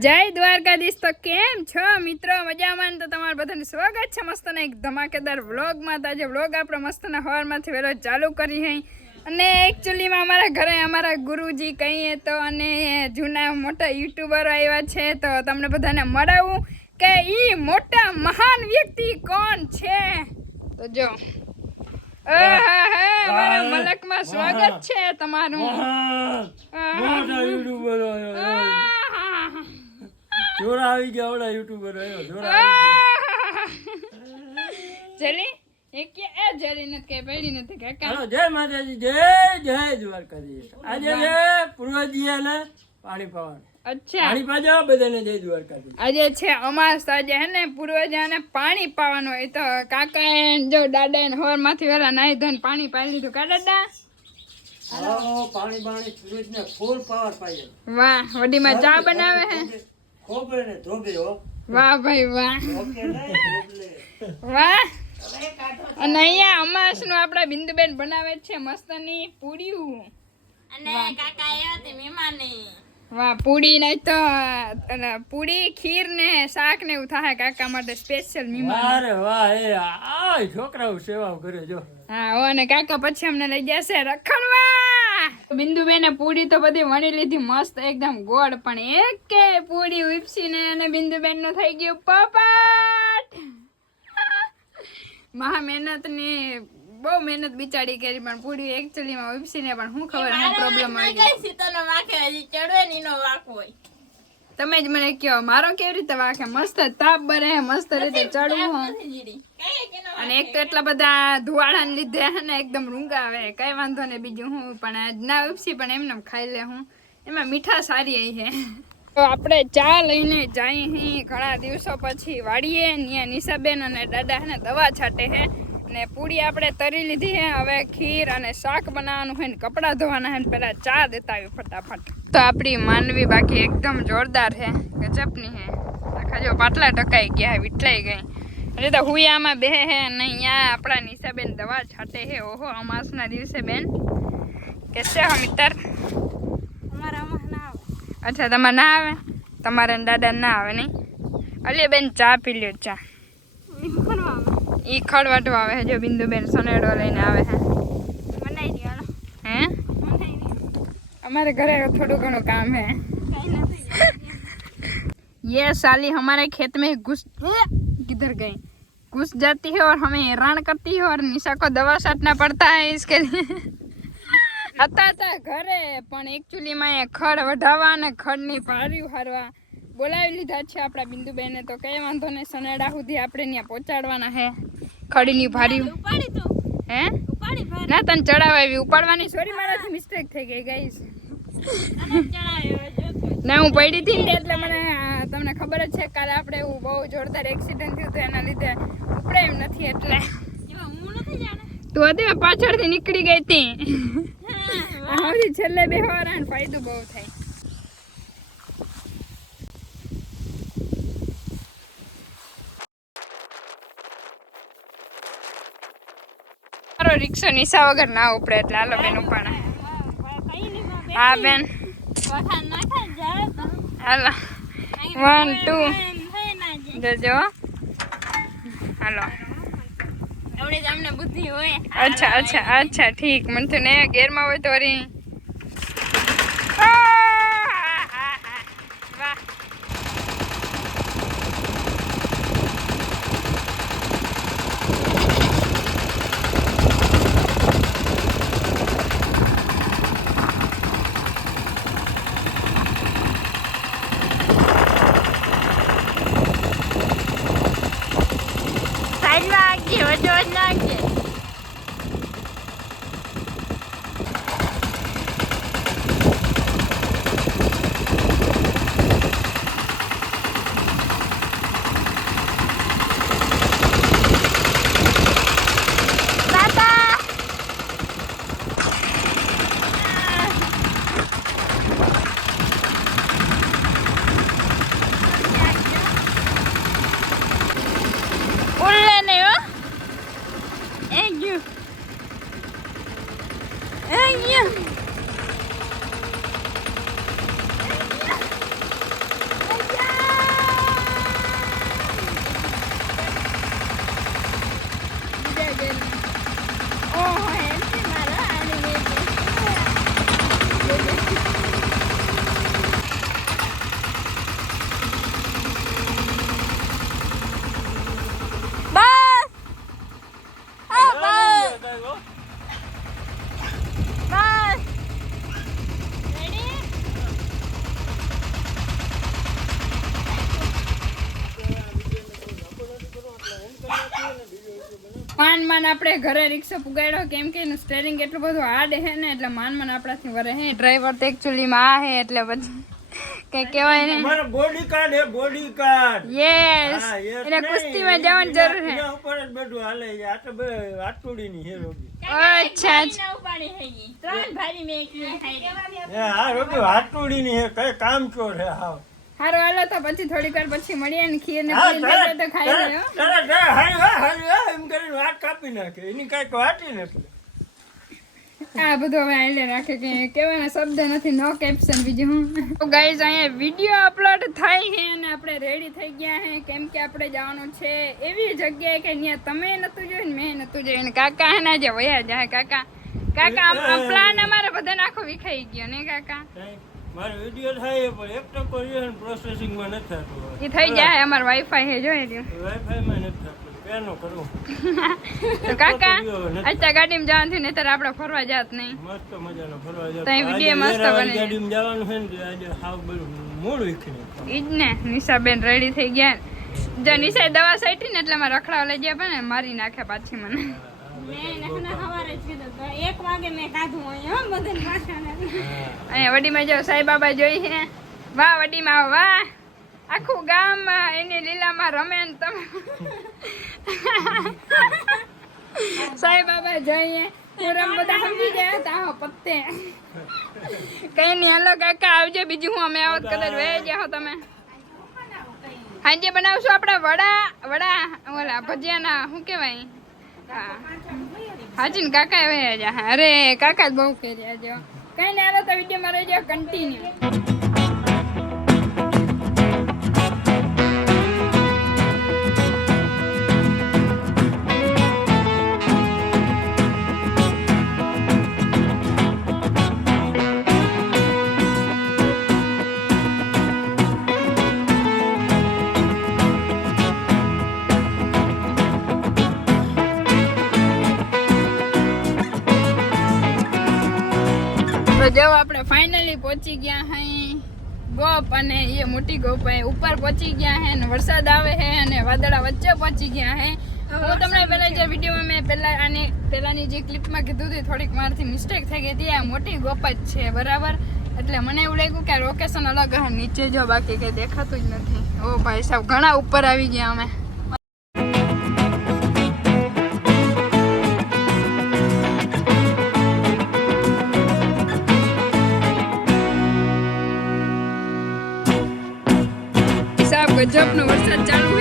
જય દ્વારકાધીશ. તો કેમ છો મિત્રો? મજામાં તો તમારું બધાનું સ્વાગત છે મસ્તને એક ધમાકેદાર વ્લોગમાં. તો આજે વ્લોગ આપણે મસ્તના હવારમાંથી વહેલો ચાલુ કરી હઈ. અને એકચ્યુઅલીમાં અમારા ઘરે અમારા ગુરુજી કહીએ તો અને જૂના મોટા યુટ્યુબરો આવ્યા છે તો તમને બધાને મળાવું કે એ મોટા મહાન વ્યક્તિ કોણ છે? તો જો. અમારા મલકમાં સ્વાગત છે તમારું. જોરા આવી ગયા આવડા યુટ્યુબર આવ્યો જોરા જલી એ કે એ જરી નથી કે પડી નથી ગયા. હાલો જય માતાજી જય જય દ્વારકાધીશ. આજે છે પૂર્વજીયાને પાણી પાવાનું. અચ્છા. પાણી પાજો બધાને જય દ્વારકાધીશ. આજે છે અમાસ આજે હે ને પૂર્વજાને પાણી પાવાનું એ તો કાકા જો દાદા ને હોરમાંથી વેલા નાઈ ધોઈને પાણી પાઈ લીધું કા દાદા? પાણી પાણી પાણી સૂરજને ફૂલ પાવર પાઈએ વાહ વડીમાં ચા બનાવે હે? ખોબરે ને ધોબે હો. વાહ ભાઈ વાહ. ઓકે નહીં વાહ. અને અહીંયા અમાસનું આપડા બિંદુબેન બનાવે છે મસ્તની પૂડીયું વાહ. પૂડી ને તો અને પૂડી ખીર ને શાક ને એવું થાય કાકા માટે સ્પેશિયલ મહેમાન. અરે વાહ એ આ છોકરાઓ સેવા કરે જો. હા ઓ અને કાકા પછી અમને લઈ જશે રખડવા. બિંદુબેને પૂરી તો બધી વણી લીધી મસ્ત એકદમ ગોળ પણ એક કે પૂડી ઉપસીને અને બિંદુબેનનું થઈ ગયું પપાટ. મહા મહેનતની બહુ મહેનત બિચારી કરી પણ પૂરી એકચ્યુઅલી માં ઉપસીને પણ શું ખબર હું પ્રોબ્લેમ આવી ગઈ. તમે જ મને કહો મારો કેવી રીતે વાંકે મસ્ત તાપ બરે મસ્ત રીતે ચડવું અને એક તો એટલા બધા ધુવાળાને લીધે ને એકદમ રૂંગા આવે. કઈ વાંધો ને બીજું હું પણ આજ ના ઉપસી પણ એમને ખાઈ લે હું. એમાં મીઠા સારી આવી છે. તો આપણે ચા લઈને જઈએ હી ઘણા દિવસો પછી વાડીએ. ત્યાં નિશાબેન અને દાદા ને દવા છાંટે હે. અને પૂરી આપણે તરી લીધી હે. હવે ખીર અને શાક બનાવવાનું હોય ને કપડાં ધોવાના હે ને પહેલા ચા દેતા આવી ફટાફટ. તો આપણી માનવી બાકી એકદમ જોરદાર હે ગજબની હે આખા જો પાટલા ટકાઈ ગયા વિટલાઈ ગઈ. એટલે તો હુયામાં બે હે અને અહીંયા આપણા નિશાબેન દવા છાંટે હે. ઓહો અમાસના દિવસે બેન. કેસે હો મિત્ર અચ્છા તમારે ના આવે? તમારે દાદા ના આવે નહીં? અલે બેન ચા પી લ્યો ચા. ઈ ખડવાટો આવે. છે જો બિંદુ બેન સનેડો લઈને આવે છે હે અમારે ઘરે થોડું ઘણું કામ है ये साली हमारे खेत में घुस किधर गई घुस जाती है और हमें हैरान करती है और निशा को दवा छाटना पड़ता है इसके लिए હતા હતા ઘરે પણ એકચ્યુઅલી માં એ ખડ વઢાવવા અને ખડની ભાર્યું હારવા બોલાવી લીધા છે આપણા બિંદુબેને તો કઈ વાંધો નહીં સનેડા સુધી આપણે ત્યાં પહોંચાડવાના હે ખડીની ભાર્યું હે ના તને ચડાવાય એવી ઉપાડવાની સોરી મારાથી મિસ્ટેક થઈ ગઈ ગાઈસ ના, હું પડી હતી એટલે મને તમને ખબર જ છે, કાલે આપણે એવું બહુ જોરદાર એક્સિડન્ટ થયું હતું, એના લીધે ઉપડે એમ નથી એટલે. તું હતી પાછળથી નીકળી ગઈ હતી. હવેથી છેલ્લે બે વાર ફાયદો બહુ થાય. રિક્ષો નિશા વગર ના ઉપડે એટલે હાલો બેન ઉપાડા. હા, બેન. હાલો. વન ટુ જજો. હાલો. અચ્છા અચ્છા અચ્છા, ઠીક. મને તો ને ગેરમાં હોય તો વળી વાહ ઉલ્લે નહીં હો માન માન આપણે ઘરે રિક્ષા પુગાડ્યો કેમ કે એનું સ્ટેરિંગ એટલું બધું હાર્ડ હે ને એટલે માન માન આપણાથી વરે હે ડ્રાઈવર તો એકચ્યુઅલી માં આ હે એટલે પછી કઈ કહેવાય ને મારો બોડી કાર્ડ હે બોડી કાર્ડ યસ હા, એને કુસ્તીમાં જવાની જરૂર હે ઉપર જ બધું હાલે છે. આ તો આટુડી ની હે રોગી. અચ્છા અચ્છા. હે, હા રોગી આટોડીની હે. કઈ કામ ચોર હે હાવ. હારું હાલો તો પછી થોડીક વાર પછી મળીએ ને ખીર ને ખીર તરત- તો ખાઈ લ્યો તરત, હારી વા, એમ કરીને વાત કાપી નાખે. એની કાંઈક વાતી નથી. આ બધું હવે આઈને રાખે કે કેવાના શબ્દ નથી નો કેપ્શન બીજું હું તો ગાઈઝ અહીંયા વીડિયો અપલોડ થાય છે અને આપણે રેડી થઈ ગયા છે કેમ કે આપણે જવાનું છે એવી જગ્યાએ કે ત્યાં તમે નતું જોયું ને મેં નતું જોયું. ને કાકા હે ને જે વયા જાય કાકા કાકા આમ પ્લાન અમારે બધાને આખો વિખાઈ ગયો ને કાકા? મારો વીડિયો થાય પણ એક ટકો રહ્યો ને પ્રોસેસિંગમાં નથી થતું. એ થઈ જાય અમારે વાઈફાઈ હે જોઈ રહ્યું વાઈફાઈમાં નથી થતું. પેનો કરું તો કાકા અત્યારે ગાડીમાં જવાનું થયું નહીતર આપણે ફરવા જાત નહીં મસ્ત મજાનો ફરવા જાવ તઈ વીડિયો મસ્ત બને ગાડીમાં જવાનું છે ને આજે હાવ બધું મૂળ વિખરી ઈ જ ને નિશાબેન રેડી થઈ ગયા. જો નિશા દવા સાઈટી ને એટલે મારે રખડાવ લઈ ગયા પણ મારી નાખે પાછી મને. અહીંયા વડીમાં જો સાંઈ બાબા જોઈ વાહ, વડીમાં વાહ. આખું ગામ એની લીલામાં રમે તમે. સાંઈ બાબા જઈએ. પત્તે. કઈ નહીં, હાલો કાકા, આવજો બીજું હું અમે આવત કદાચ વહી જાઓ તમે. હાંજે બનાવશું આપણે વડા વડા, ઓલા ભજીયાના, શું કહેવાય? હાજી ને કાકા આવ્યા અરે, કાકા જ બહુ કર્યા જો. કઈ નહીં હાલો તો વિડીયોમાં જો કન્ટિન્યુ જો આપણે ફાઇનલી પહોંચી ગયા હઈ ગોપ અને એ મોટી ગોપ ઉપર પહોંચી ગયા હે ને વરસાદ આવે હે અને વાદળા વચ્ચે પહોંચી ગયા હે. હું તમને પહેલા જે વિડીયોમાં મેં પહેલા આની પહેલાની જે ક્લિપમાં કીધું હતી થોડીક મારથી મિસ્ટેક થઈ ગઈ હતી. આ મોટી ગોપ જ છે બરાબર? એટલે મને એવું લાગ્યું કે લોકેશન અલગ હા નીચે જો બાકી કંઈ દેખાતું જ નથી. ઓ ભાઈ સાહેબ ઘણા ઉપર આવી ગયા અમે. ગજબનો વરસાદ ચાલુ